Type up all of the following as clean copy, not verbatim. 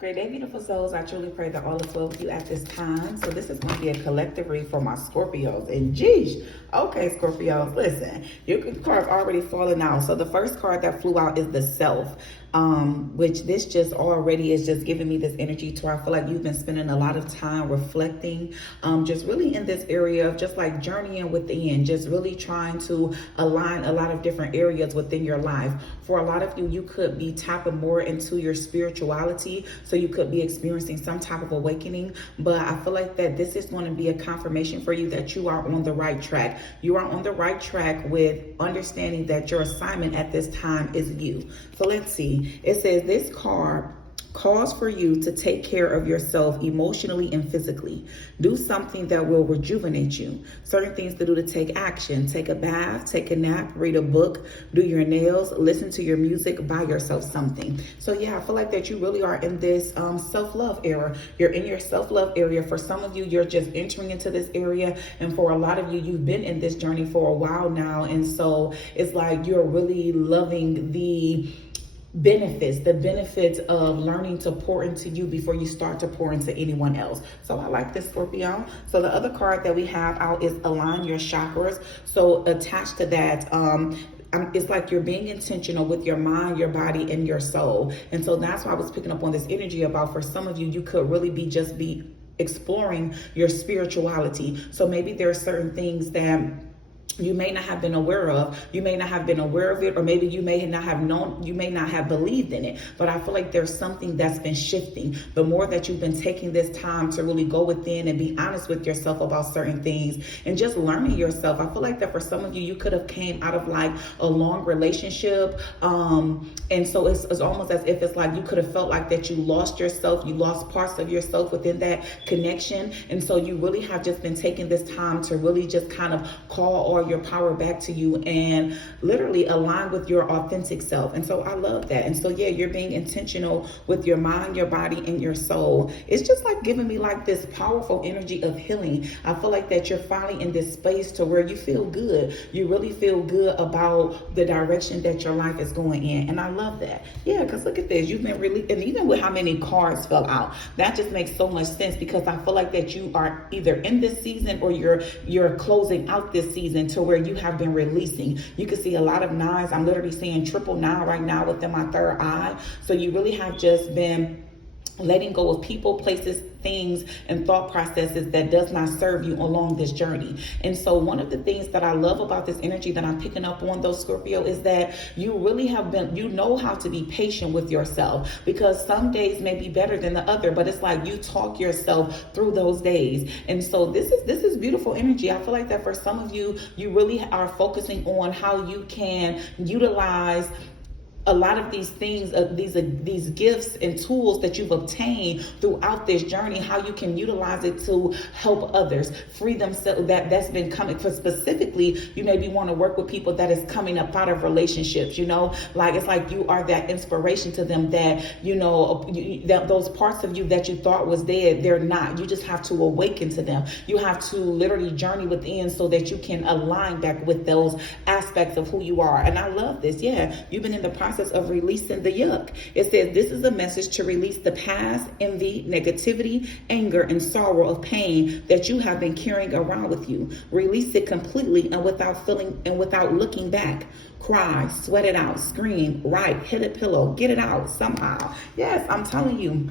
Great day, beautiful souls. I truly pray that all is well with you at this time. So this is going to be a collective read for my Scorpios. And geez, okay, Scorpios, listen, your card's already fallen out. So the first card that flew out is the Self, which this just already is just giving me this energy to where I feel like you've been spending a lot of time reflecting, just really in this area of just like journeying within, just really trying to align a lot of different areas within your life. For a lot of you, you could be tapping more into your spirituality. So you could be experiencing some type of awakening, but I feel like that this is going to be a confirmation for you that you are on the right track. You are on the right track with understanding that your assignment at this time is you. So let's see. It says this card calls for you to take care of yourself emotionally and physically. Do something that will rejuvenate you. Certain things to do to take action. Take a bath, take a nap, read a book, do your nails, listen to your music, buy yourself something. So yeah, I feel like that you really are in this self-love era. You're in your self-love area. For some of you, you're just entering into this area. And for a lot of you, you've been in this journey for a while now. And so it's like you're really loving the benefits of learning to pour into you before you start to pour into anyone else. So I like this, Scorpio. So the other card that we have out is align your chakras. So attached to that, it's like you're being intentional with your mind, your body, and your soul. And so that's why I was picking up on this energy about, for some of you, you could really be exploring your spirituality. So maybe there are certain things that you may not have been aware of. You may not have been aware of it, or maybe you may not have known, you may not have believed in it. But I feel like there's something that's been shifting. The more that you've been taking this time to really go within and be honest with yourself about certain things and just learning yourself. I feel like that for some of you, you could have came out of like a long relationship. And so it's almost as if it's like you could have felt like that you lost yourself. You lost parts of yourself within that connection. And so you really have just been taking this time to really just kind of call all your power back to you and literally align with your authentic self. And so I love that. And so yeah, you're being intentional with your mind, your body, and your soul. It's just like giving me like this powerful energy of healing. I feel like that you're finally in this space to where you feel good. You really feel good about the direction that your life is going in. And I love that. Yeah, because look at this. You've been really, and even with how many cards fell out, that just makes so much sense, because I feel like that you are either in this season or you're closing out this season to where you have been releasing. You can see a lot of nines. I'm literally seeing triple nine right now within my third eye. So you really have just been letting go of people, places, things, and thought processes that does not serve you along this journey. And so one of the things that I love about this energy that I'm picking up on, though, Scorpio, is that you really have been, you know how to be patient with yourself, because some days may be better than the other, but it's like you talk yourself through those days. And so this is beautiful energy. I feel like that for some of you, you really are focusing on how you can utilize a lot of these things, these gifts and tools that you've obtained throughout this journey, how you can utilize it to help others free themselves. That's been coming for, specifically, you maybe want to work with people that is coming up out of relationships, you know, like it's like you are that inspiration to them, that, you know, that those parts of you that you thought was dead, they're not. You just have to awaken to them. You have to literally journey within so that you can align back with those aspects of who you are. And I love this. Yeah, you've been in the process of releasing the yuck. It says this is a message to release the past, envy, negativity, anger, and sorrow of pain that you have been carrying around with you. Release it completely and without feeling and without looking back. Cry, sweat it out, scream, write, hit a pillow, get it out somehow. Yes, I'm telling you.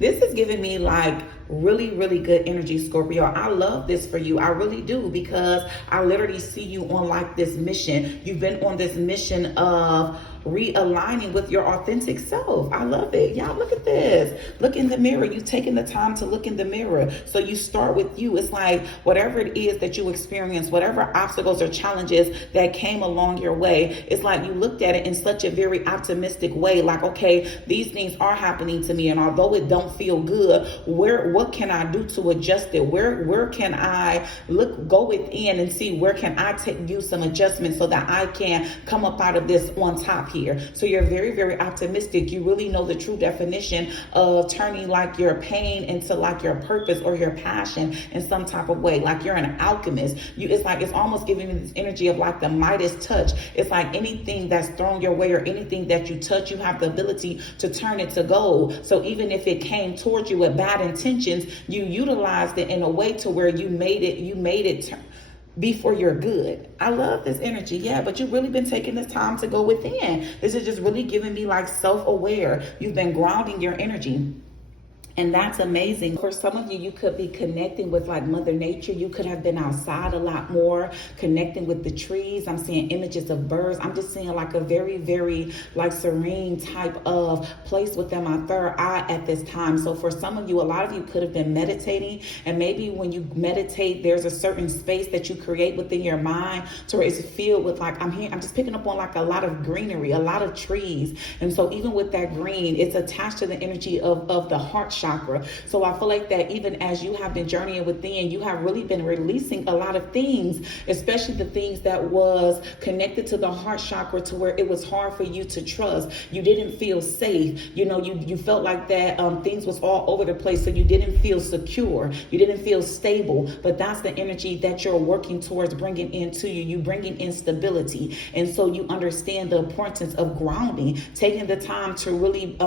This is giving me like really, really good energy, Scorpio. I love this for you. I really do, because I literally see you on like this mission. You've been on this mission of realigning with your authentic self. I love it. Y'all, look at this. Look in the mirror. You taking the time to look in the mirror. So you start with you. It's like whatever it is that you experience, whatever obstacles or challenges that came along your way, it's like you looked at it in such a very optimistic way. Like, okay, these things are happening to me, and although it don't feel good, what can I do to adjust it? Where can I go within and see where can I use some adjustments so that I can come up out of this on top? top here. So you're very, very optimistic. You really know the true definition of turning like your pain into like your purpose or your passion in some type of way. Like you're an alchemist. It's like, it's almost giving me this energy of like the Midas touch. It's like anything that's thrown your way or anything that you touch, you have the ability to turn it to gold. So even if it came towards you with bad intentions, you utilized it in a way to where you made it be for your good. I love this energy. Yeah, but you've really been taking this time to go within. This is just really giving me like self-aware. You've been grounding your energy. And that's amazing. For some of you, you could be connecting with like Mother Nature. You could have been outside a lot more, connecting with the trees. I'm seeing images of birds. I'm just seeing like a very, very like serene type of place within my third eye at this time. So for some of you, a lot of you could have been meditating. And maybe when you meditate, there's a certain space that you create within your mind to where it's filled with like, I'm just picking up on like a lot of greenery, a lot of trees. And so even with that green, it's attached to the energy of the heart chakra. So I feel like that even as you have been journeying within, you have really been releasing a lot of things, especially the things that was connected to the heart chakra, to where it was hard for you to trust. You didn't feel safe. You know, you felt like that things was all over the place. So you didn't feel secure. You didn't feel stable. But that's the energy that you're working towards bringing into you. You bringing in stability. And so you understand the importance of grounding, taking the time to really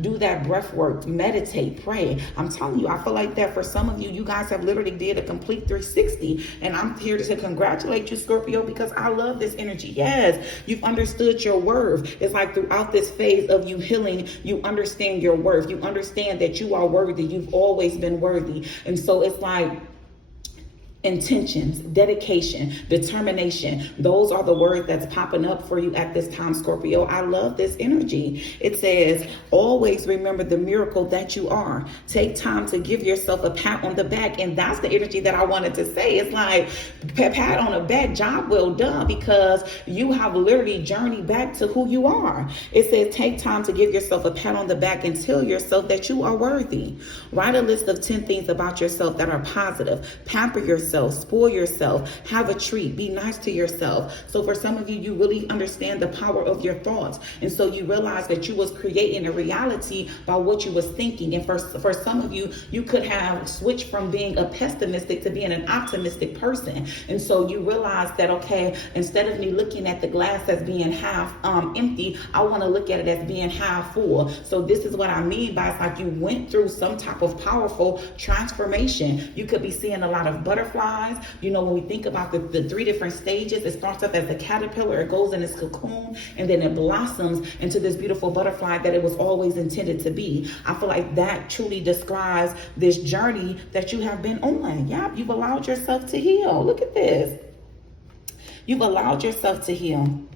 do that breath work, meditate, pray. I'm telling you, I feel like that for some of you, you guys have literally did a complete 360. And I'm here to congratulate you, Scorpio, because I love this energy. Yes, you've understood your worth. It's like throughout this phase of you healing, you understand your worth. You understand that you are worthy. You've always been worthy. And so it's like intentions, dedication, determination. Those are the words that's popping up for you at this time, Scorpio. I love this energy. It says, always remember the miracle that you are. Take time to give yourself a pat on the back. And that's the energy that I wanted to say. It's like, pat on the back, job well done, because you have literally journeyed back to who you are. It says, take time to give yourself a pat on the back and tell yourself that you are worthy. Write a list of 10 things about yourself that are positive. Pamper yourself. Spoil yourself, have a treat, be nice to yourself. So for some of you, you really understand the power of your thoughts. And so you realize that you was creating a reality by what you was thinking. And for some of you, you could have switched from being a pessimistic to being an optimistic person. And so you realize that, okay, instead of me looking at the glass as being half empty, I want to look at it as being half full. So this is what I mean by it's like you went through some type of powerful transformation. You could be seeing a lot of butterflies. You know, when we think about the 3 different stages, it starts up as a caterpillar, it goes in its cocoon, and then it blossoms into this beautiful butterfly that it was always intended to be. I feel like that truly describes this journey that you have been on. Yeah, you've allowed yourself to heal. Look at this. You've allowed yourself to heal.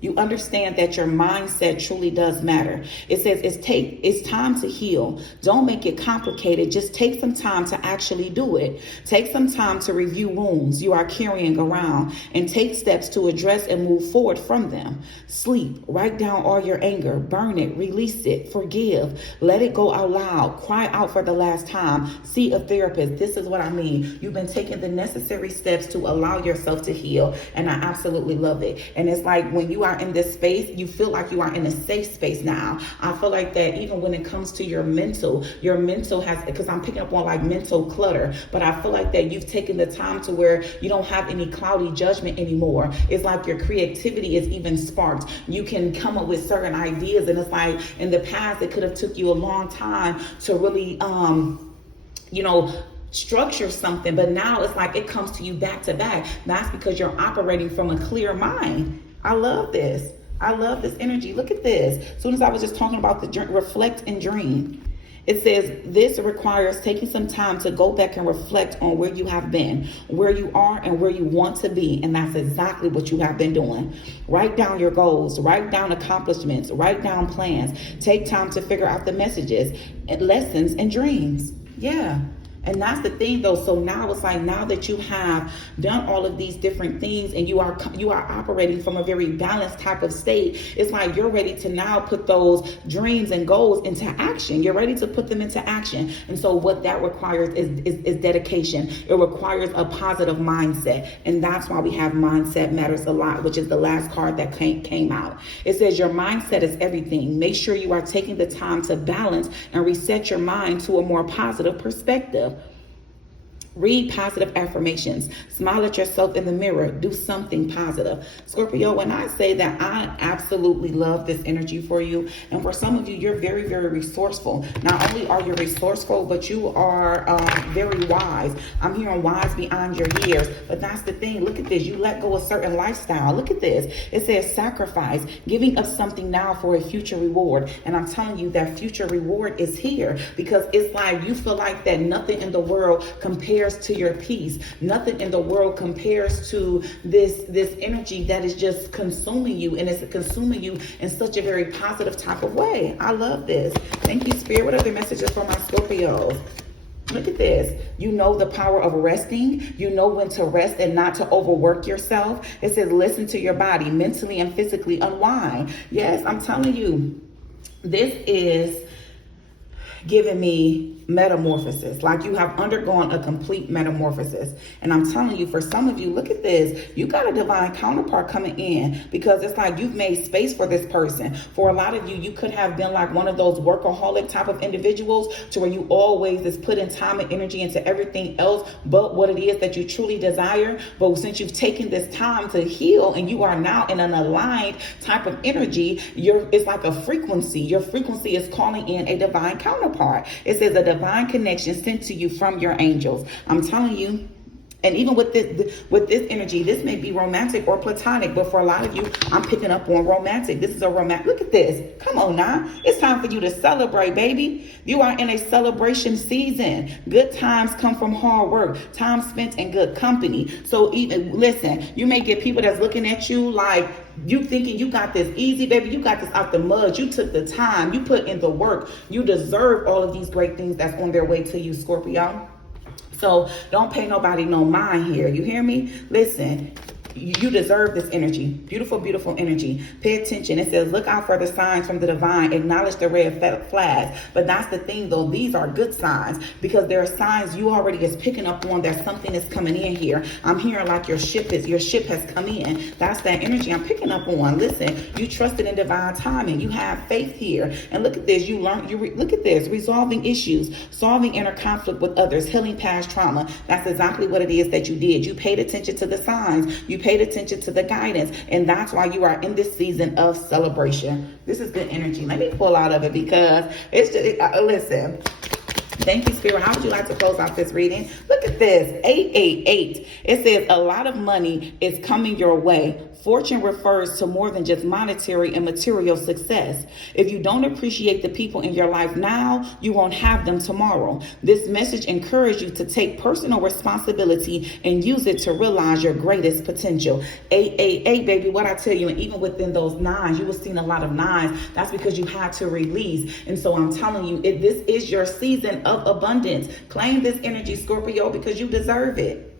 You understand that your mindset truly does matter. It says it's time to heal. Don't make it complicated. Just take some time to actually do it. Take some time to review wounds you are carrying around and take steps to address and move forward from them. Sleep. Write down all your anger. Burn it. Release it. Forgive. Let it go out loud. Cry out for the last time. See a therapist. This is what I mean. You've been taking the necessary steps to allow yourself to heal. And I absolutely love it. And it's like when you are in this space, you feel like you are in a safe space now. I feel like that even when it comes to your mental has, because I'm picking up on like mental clutter, but I feel like that you've taken the time to where you don't have any cloudy judgment anymore. It's like your creativity is even sparked. You can come up with certain ideas, and it's like in the past, it could have took you a long time to really, structure something, but now it's like it comes to you back to back. That's because you're operating from a clear mind. I love this. I love this energy. Look at this. As soon as I was just talking about the reflect and dream, it says this requires taking some time to go back and reflect on where you have been, where you are, and where you want to be. And that's exactly what you have been doing. Write down your goals, write down accomplishments, write down plans. Take time to figure out the messages and lessons and dreams. Yeah. And that's the thing though. So now it's like, now that you have done all of these different things and you are operating from a very balanced type of state, it's like you're ready to now put those dreams and goals into action. You're ready to put them into action. And so what that requires is dedication. It requires a positive mindset. And that's why we have Mindset Matters a Lot, which is the last card that came out. It says your mindset is everything. Make sure you are taking the time to balance and reset your mind to a more positive perspective. Read positive affirmations. Smile at yourself in the mirror. Do something positive. Scorpio, when I say that, I absolutely love this energy for you. And for some of you, you're very, very resourceful. Not only are you resourceful, but you are very wise. I'm hearing wise beyond your years. But that's the thing. Look at this. You let go of certain lifestyle. Look at this. It says sacrifice. Giving up something now for a future reward. And I'm telling you that future reward is here. Because it's like you feel like that nothing in the world compares to your peace. Nothing in the world compares to this energy that is just consuming you, and it's consuming you in such a very positive type of way. I love this. Thank you, Spirit. What other messages for my Scorpios? Look at this. You know the power of resting. You know when to rest and not to overwork yourself. It says listen to your body, mentally and physically unwind. Yes, I'm telling you, this is giving me metamorphosis, like you have undergone a complete metamorphosis. And I'm telling you, for some of you, look at this, you got a divine counterpart coming in, because it's like you've made space for this person. For a lot of you, you could have been like one of those workaholic type of individuals to where you always is putting time and energy into everything else but what it is that you truly desire. But since you've taken this time to heal and you are now in an aligned type of energy, it's like a frequency. Your frequency is calling in a divine counterpart. It says a divine connection sent to you from your angels. I'm telling you. And even with this energy, this may be romantic or platonic, but for a lot of you, I'm picking up on romantic. This is a romantic. Look at this. Come on now. It's time for you to celebrate, baby. You are in a celebration season. Good times come from hard work, time spent in good company. So even, listen, you may get people that's looking at you like, you thinking you got this easy, baby. You got this out the mud. You took the time. You put in the work. You deserve all of these great things that's on their way to you, Scorpio. So don't pay nobody no mind here. You hear me? Listen, you deserve this energy. Beautiful, beautiful energy. Pay attention. It says, look out for the signs from the divine. Acknowledge the red flags. But that's the thing, though. These are good signs, because there are signs you already is picking up on that something is coming in here. I'm hearing like your ship has come in. That's that energy I'm picking up on. Listen, you trusted in divine timing. You have faith here. And look at this. Look at this. Resolving issues, solving inner conflict with others, healing past trauma. That's exactly what it is that you did. You paid attention to the signs. You paid attention to the guidance, and that's why you are in this season of celebration. This is good energy. Let me pull out of it, because it's just, listen. Thank you, Spirit. How would you like to close out this reading? Look at this, 888. It says a lot of money is coming your way. Fortune refers to more than just monetary and material success. If you don't appreciate the people in your life now, you won't have them tomorrow. This message encourages you to take personal responsibility and use it to realize your greatest potential. 888, baby, what I tell you, and even within those nines, you will see a lot of nines. That's because you had to release. And so I'm telling you, this is your season of abundance. Claim this energy, Scorpio, because you deserve it.